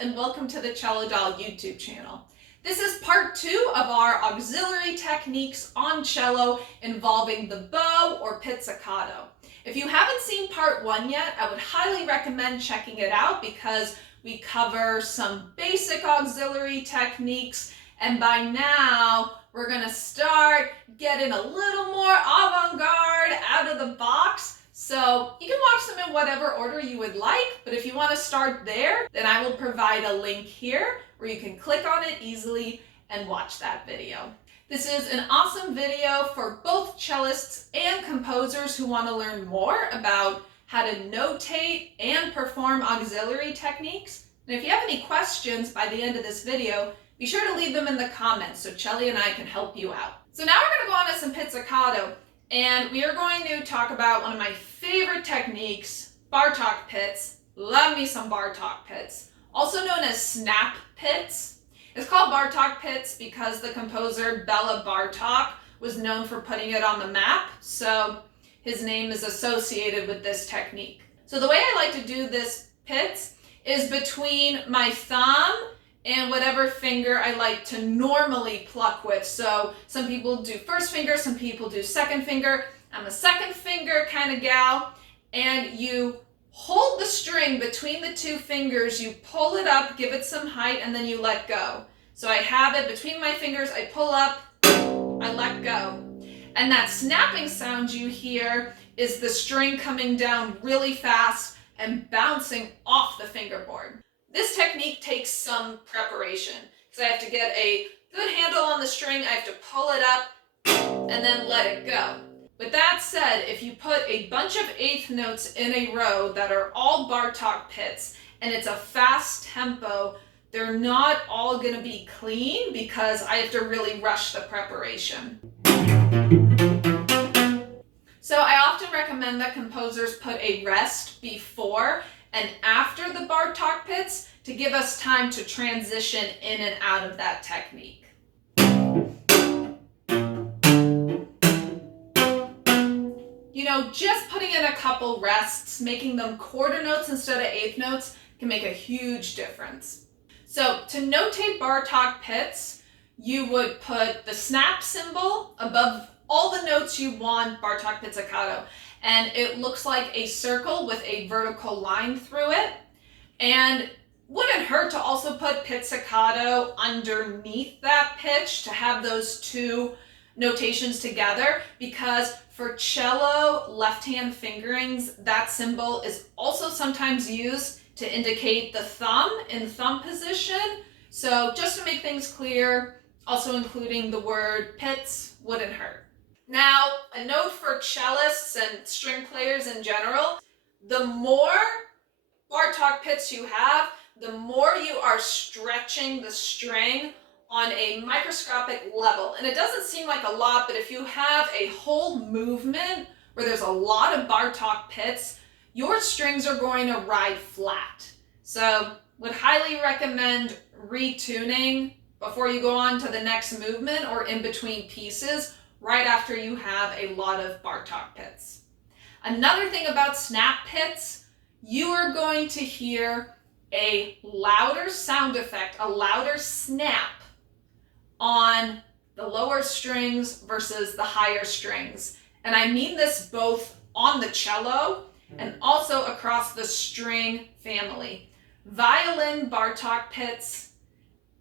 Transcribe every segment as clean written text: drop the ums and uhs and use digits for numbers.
and welcome to the Cello Doll YouTube channel. This is part 2 of our auxiliary techniques on cello involving the bow or pizzicato. If you haven't seen part 1 yet, I would highly recommend checking it out because we cover some basic auxiliary techniques, and by now we're going to start getting a little more avant-garde out of the box. So you can watch them in whatever order you would like, but if you want to start there, then I will provide a link here where you can click on it easily and watch that video. This is an awesome video for both cellists and composers who want to learn more about how to notate and perform auxiliary techniques. And if you have any questions by the end of this video, be sure to leave them in the comments so Chelly and I can help you out. So now we're going to go on to some pizzicato. And we are going to talk about one of my favorite techniques, Bartok Pizz. Love me some Bartok Pizz. Also known as snap pizz. It's called Bartok Pizz because the composer Bela Bartok was known for putting it on the map, so his name is associated with this technique. So the way I like to do this pizz is between my thumb and whatever finger I like to normally pluck with. So some people do first finger, some people do second finger. I'm a second finger kind of gal. And you hold the string between the two fingers, you pull it up, give it some height, and then you let go. So I have it between my fingers, I pull up, I let go. And that snapping sound you hear is the string coming down really fast and bouncing off the fingerboard. This technique takes some preparation because I have to get a good handle on the string, I have to pull it up and then let it go. With that said, if you put a bunch of eighth notes in a row that are all Bartok Pizz and it's a fast tempo, they're not all going to be clean because I have to really rush the preparation. So I often recommend that composers put a rest before and after the Bartok Pizz to give us time to transition in and out of that technique. You know, just putting in a couple rests, making them quarter notes instead of eighth notes can make a huge difference. So to notate Bartok Pizz, you would put the snap symbol above all the notes you want Bartok Pizzicato. And it looks like a circle with a vertical line through it. And wouldn't hurt to also put pizzicato underneath that pitch to have those two notations together, because for cello left-hand fingerings, that symbol is also sometimes used to indicate the thumb in thumb position. So just to make things clear, also including the word pizz wouldn't hurt. Now, a note for cellists and string players in general, the more Bartok Pizz you have, the more you are stretching the string on a microscopic level. And it doesn't seem like a lot, but if you have a whole movement where there's a lot of Bartok Pizz, your strings are going to ride flat. So would highly recommend retuning before you go on to the next movement or in between pieces, right after you have a lot of Bartok Pizz. Another thing about snap pizz, you are going to hear a louder sound effect, a louder snap on the lower strings versus the higher strings. And I mean this both on the cello and also across the string family. Violin Bartok Pizz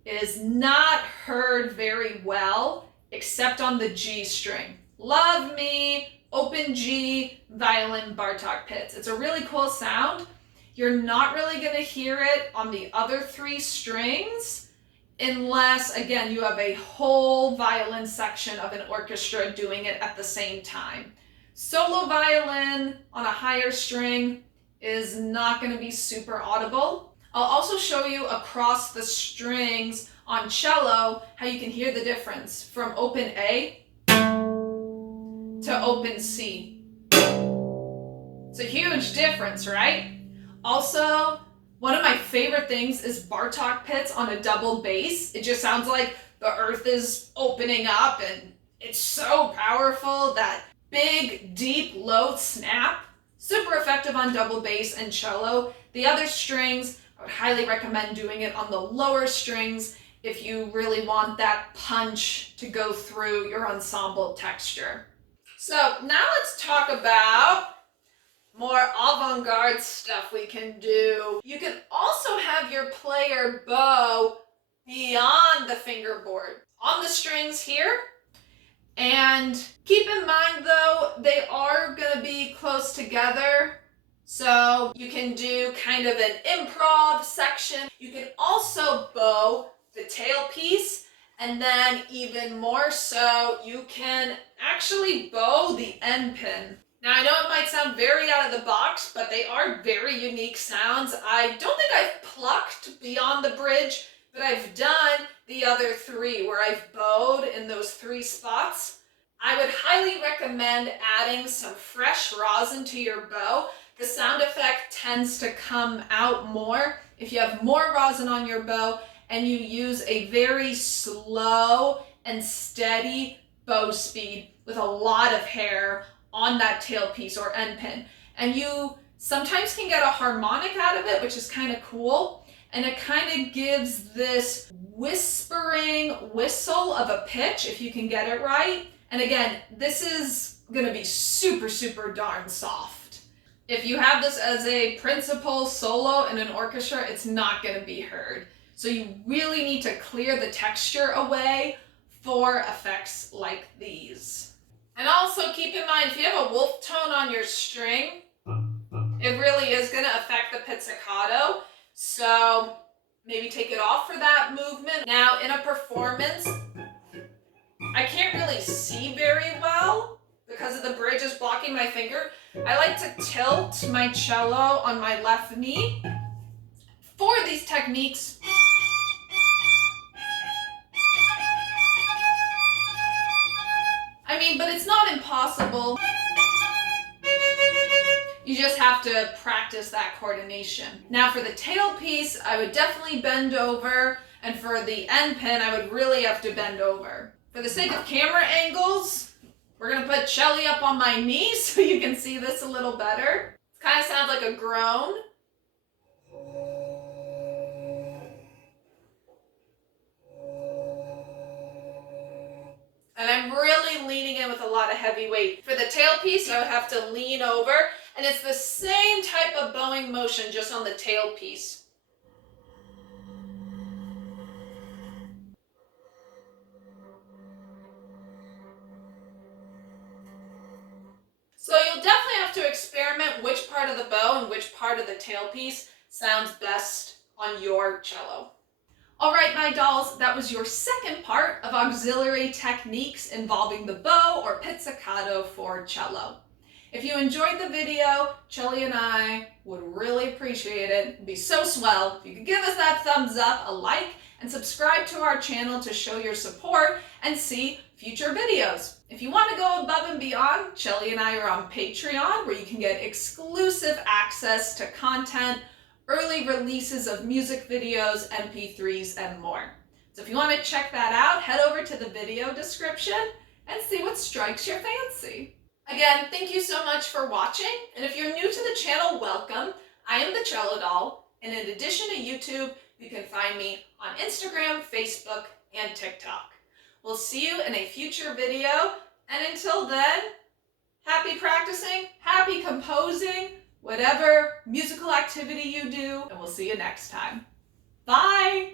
is not heard very well except on the G string. Love me, open G, violin Bartok Pizz. It's a really cool sound. You're not really going to hear it on the other three strings unless, again, you have a whole violin section of an orchestra doing it at the same time. Solo violin on a higher string is not going to be super audible. I'll also show you across the strings on cello how you can hear the difference from open A to open C. It's a huge difference, right? Also, one of my favorite things is Bartok Pizz on a double bass. It just sounds like the earth is opening up and it's so powerful. That big, deep, low snap, super effective on double bass and cello. The other strings I would highly recommend doing it on the lower strings if you really want that punch to go through your ensemble texture. So now let's talk about more avant-garde stuff we can do. You can also have your player bow beyond the fingerboard on the strings here. And keep in mind though, they are going to be close together. So you can do kind of an improv section. You can also bow the tailpiece, and then even more so, you can actually bow the endpin. Now I know it might sound very out of the box, but they are very unique sounds. I don't think I've plucked beyond the bridge, but I've done the other three where I've bowed in those three spots. I would highly recommend adding some fresh rosin to your bow. The sound effect tends to come out more if you have more rosin on your bow and you use a very slow and steady bow speed with a lot of hair on that tailpiece or endpin. And you sometimes can get a harmonic out of it, which is kind of cool. And it kind of gives this whispering whistle of a pitch if you can get it right. And again, this is gonna be super, super darn soft. If you have this as a principal solo in an orchestra, it's not gonna be heard. So you really need to clear the texture away for effects like these. And also keep in mind, if you have a wolf tone on your string, it really is gonna affect the pizzicato. So maybe take it off for that movement. Now in a performance, I can't really see very well because of the bridge is blocking my finger. I like to tilt my cello on my left knee for these techniques. I mean, but it's not impossible. You just have to practice that coordination. Now for the tailpiece, I would definitely bend over, and for the endpin, I would really have to bend over. For the sake of camera angles, we're gonna put Shelly up on my knee so you can see this a little better. It kind of sounds like a groan. And I'm really leaning in with a lot of heavy weight. For the tailpiece, I would have to lean over, and it's the same type of bowing motion, just on the tailpiece. So you'll definitely have to experiment which part of the bow and which part of the tailpiece sounds best on your cello. All right, my dolls, that was your second part of auxiliary techniques involving the bow or pizzicato for cello. If you enjoyed the video, Shelly and I would really appreciate it. It'd be so swell if you could give us that thumbs up, a like, and subscribe to our channel to show your support and see future videos. If you want to go above and beyond, Shelly and I are on Patreon, where you can get exclusive access to content, early releases of music videos, MP3s, and more. So if you want to check that out, head over to the video description and see what strikes your fancy. Again, thank you so much for watching, and if you're new to the channel, welcome. I am the Cello Doll, and in addition to YouTube, you can find me on Instagram, Facebook, and TikTok. We'll see you in a future video, and until then, happy practicing, happy composing, whatever musical activity you do, and we'll see you next time. Bye!